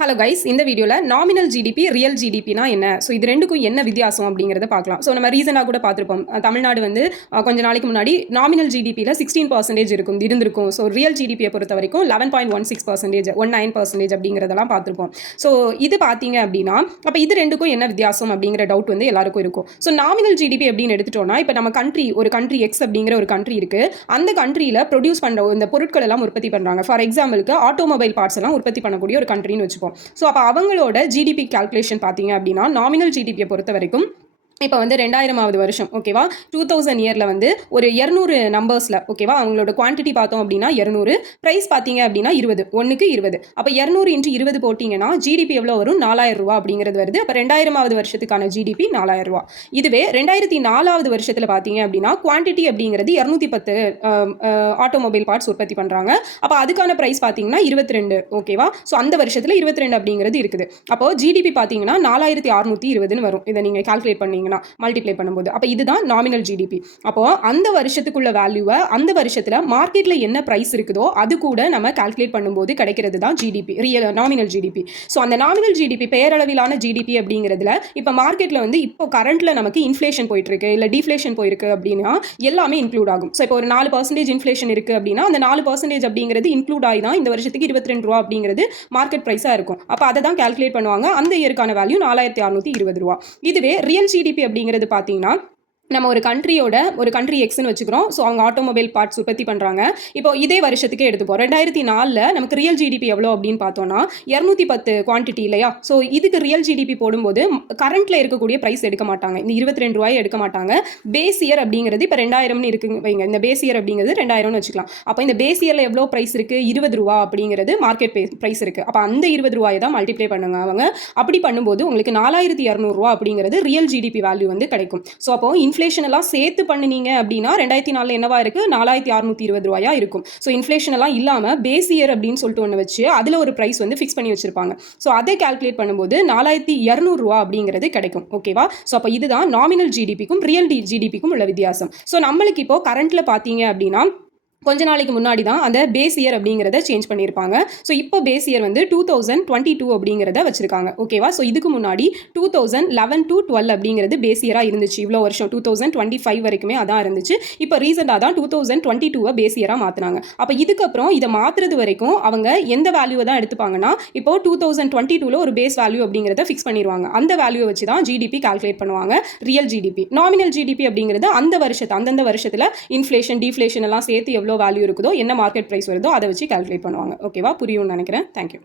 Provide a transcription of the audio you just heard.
Hello guys, இந்த வீடியோவில் nominal GDP real ஜிடிபினா என்ன, ஸோ இது ரெண்டுக்கும் என்ன வித்தியாசம் அப்படிங்கிறத பார்க்கலாம். ஸோ நம்ம ரீசனாக கூட பார்த்துருப்போம், தமிழ்நாடு வந்து கொஞ்ச நாளைக்கு முன்னாடி நாமினல் ஜிடிபியில் 16% இருந்திருக்கும். ஸோ ரியல் ஜிடிபியை பொறுத்த வரைக்கும் 11.16%, 19% அப்படிங்கிறதெல்லாம் பார்த்துருப்போம். ஸோ இது பார்த்தீங்க அப்படின்னா அப்போ இது ரெண்டுக்கும் என்ன வித்தியாசம் அப்படிங்கிற டவுட் வந்து எல்லாருக்கும் இருக்கும். ஸோ நாமினல் ஜிடிபி அப்படின்னு எடுத்துட்டோம்னா, இப்போ நம்ம ஒரு கண்ட்ரி எக்ஸ் அப்படிங்கிற ஒரு கண்ட்ரி இருக்குது. அந்த கண்ட்ரியில் ப்ரொடியூஸ் பண்ணுற இந்த பொருட்கள் எல்லாம் உற்பத்தி பண்ணுறாங்க. ஃபார் எக்ஸாம்பிளுக்கு ஆட்டோமொபைல் பார்ட்ஸ் எல்லாம் உற்பத்தி பண்ணக்கூடிய ஒரு கண்ட்ரின்னு வச்சுப்போம். ஸோ அப்போ அவங்களோட ஜிடிபி கால்குலேஷன் பார்த்தீங்க அப்படின்னா நாமினல் ஜிடிபியை பொறுத்த வரைக்கும் இப்போ வந்து 2000வது வருஷம் ஓகேவா, 2000 இயரில் வந்து ஒரு 200 நம்பர்ஸில் ஓகேவா, அவங்களோட குவான்டிட்டி பார்த்தோம் அப்படின்னா 200, ப்ரைஸ் பார்த்தீங்க அப்படின்னா 20, 1க்கு 20. அப்போ 200 × 20 போட்டிங்கன்னா ஜிடிபி எவ்வளோ வரும், 4000 ரூபா அப்படிங்கிறது வருது. அப்போ 2000வது வருஷத்துக்கான ஜிடிபி 4000 ரூபா. இதுவே 2004வது வருஷத்தில் பார்த்தீங்க அப்படின்னா குவான்டிட்டி அப்படிங்கிறது 210 ஆட்டோமொபைல் பார்ட்ஸ் உற்பத்தி பண்ணுறாங்க. அப்போ அதுக்கான ப்ரைஸ் பார்த்தீங்கன்னா 22 ஓகேவா. ஸோ அந்த வருஷத்தில் 22 அப்படிங்கிறது இருக்குது. அப்போ ஜிடிபி பார்த்தீங்கன்னா 4620 வரும். இதை நீங்கள் கால்குலேட் பண்ணீங்க மல்டிப்ளை பண்ணும்போது. அப்போ இதுதான் நாமினல் ஜிடிபி. அப்போ அந்த வருஷத்துக்குள்ள வேல்யூவை அந்த வருஷத்துல மார்க்கெட்ல என்ன பிரைஸ் இருக்குதோ அது கூட நம்ம கால்குலேட் பண்ணும்போது கிடைக்கிறது தான் GDP, real nominal GDP. So அந்த நாமினல் ஜிடிபி பெயரளவிலான ஜிடிபி அப்படிங்கிறதுல இப்போ மார்க்கெட்ல வந்து இப்போ கரண்ட்ல நமக்கு இன்ஃப்ளேஷன் போயிட்டு இருக்கு, இல்லை டிஃப்ளேஷன் போயிருக்கு அப்படின்னா எல்லாமே இன்க்ளூட் ஆகும். ஸோ இப்போ ஒரு 4% இன்ஃப்ளேஷன் இருக்கு அப்படின்னா அந்த 4% அப்படிங்கிறது இன்க்ளூட் ஆகி தான் இந்த வருஷத்துக்கு 22 ரூபா அப்படிங்கிறது மார்க்கெட் பிரைஸா இருக்கும். அப்போ அதை தான் கால்குலேட் பண்ணுவாங்க. அந்த இயற்கான வேல்யூ 4620 ரூபா. இதுவே ரியல் ஜிடிபி அப்படிங்கிறது பார்த்தீங்கன்னா நம்ம ஒரு கண்ட்ரி எக்ஸ்ன்னு வச்சுக்கிறோம். ஸோ அவங்க ஆட்டோமொபைல் பார்ட்ஸ் உற்பத்தி பண்ணுறாங்க. இப்போ இதே வருஷத்துக்கே எடுத்துப்போம். 2004 நமக்கு ரியல் ஜிடிபி எவ்வளோ அப்படின்னு பார்த்தோம்னா 210 குவான்டிட்டி இல்லையா. ஸோ இதுக்கு ரியல் ஜிடிபி போடும்போது கரண்ட்டில் இருக்கக்கூடிய ப்ரைஸ் எடுக்க மாட்டாங்க, இந்த 22 ரூபாய் எடுக்க மாட்டாங்க. பேஸ் இயர் அப்படிங்கிறது இப்போ 2000 இருக்குங்க வைங்க, இந்த பேஸ் இயர் அப்படிங்கிறது 2000 வச்சுக்கலாம். அப்போ இந்த பேஸ் இயரில் எவ்வளோ ப்ரைஸ் இருக்குது, 20 ரூபா அப்படிங்கிறது மார்க்கெட் ப்ரைஸ் இருக்குது. அப்போ அந்த 20 ரூபாயை தான் மல்டிப்ளை பண்ணுங்க அவங்க. அப்படி பண்ணும்போது உங்களுக்கு 4200 ரூபா அப்படிங்கிறது ரியல் ஜிடிபி வேல்யூ வந்து கிடைக்கும். ஸோ அப்போ இன்ஃப்ளேஷன் எல்லாம் சேர்த்து பண்ணினீங்க அப்படின்னா 2004 என்னவா இருக்கு, 4620 ரூபாயா இருக்கும். ஸோ இன்ஃப்ளேஷன் எல்லாம் இல்லாம பேஸ் இயர் அப்படின்னு சொல்லிட்டு ஒன்று வச்சு அதுல ஒரு பிரைஸ் வந்து ஃபிக்ஸ் பண்ணி வச்சிருப்பாங்க. ஸோ அதை கால்குலேட் பண்ணும்போது 4200 ரூபா அப்படிங்கிறது கிடைக்கும் ஓகேவா. ஸோ அப்போ இதுதான் நாமினல் ஜிடிபிக்கும் ரியல் ஜிடிபிக்கும் உள்ள வித்தியாசம். ஸோ நம்மளுக்கு இப்போ கரண்ட்ல பார்த்தீங்க அப்படின்னா கொஞ்ச நாளைக்கு முன்னாடி தான் அந்த பேஸ் இயர் அப்படிங்கிறத சேஞ்ச் பண்ணியிருப்பாங்க. ஸோ இப்போ பேஸ் இயர் வந்து 2022 அப்படிங்கிறத வச்சிருக்காங்க ஓகேவா. ஸோ இதுக்கு முன்னாடி 2011 to 12 அப்படிங்கிறது பேஸ் இயராக இருந்துச்சு. இவ்வளோ வருஷம் 2025 வரைக்குமே அதான் இருந்துச்சு. இப்போ ரீசெண்டாக தான் 2022 பேஸ் இயராக மாற்றினாங்க. அப்போ இதுக்கப்புறம் இதை மாற்றுறது வரைக்கும் அவங்க எந்த வேல்யூவை தான் எடுத்துப்பாங்கன்னா இப்போ 2022 ஒரு பேஸ் வேல்யூ அப்படிங்கிறத ஃபிக்ஸ் பண்ணிடுவாங்க. அந்த வேல்யூவை வச்சு தான் ஜிடிபி கால்குலேட் பண்ணுவாங்க, ரியல் ஜிடிபி. நாமினல் ஜிடிபி அப்படிங்கிறது அந்தந்த வருஷத்தில் இன்ஃப்ளேஷன் டிஃப்ளேஷன் எல்லாம் சேர்த்து எவ்வளோ வேல்யூ இருக்குதோ, என்ன மார்க்கெட் ப்ரைஸ் வருதோ அதை வச்சு கால்குலேட் பண்ணுவாங்க ஓகேவா. புரியும்னு நினைக்கிறேன். தேங்க்யூ.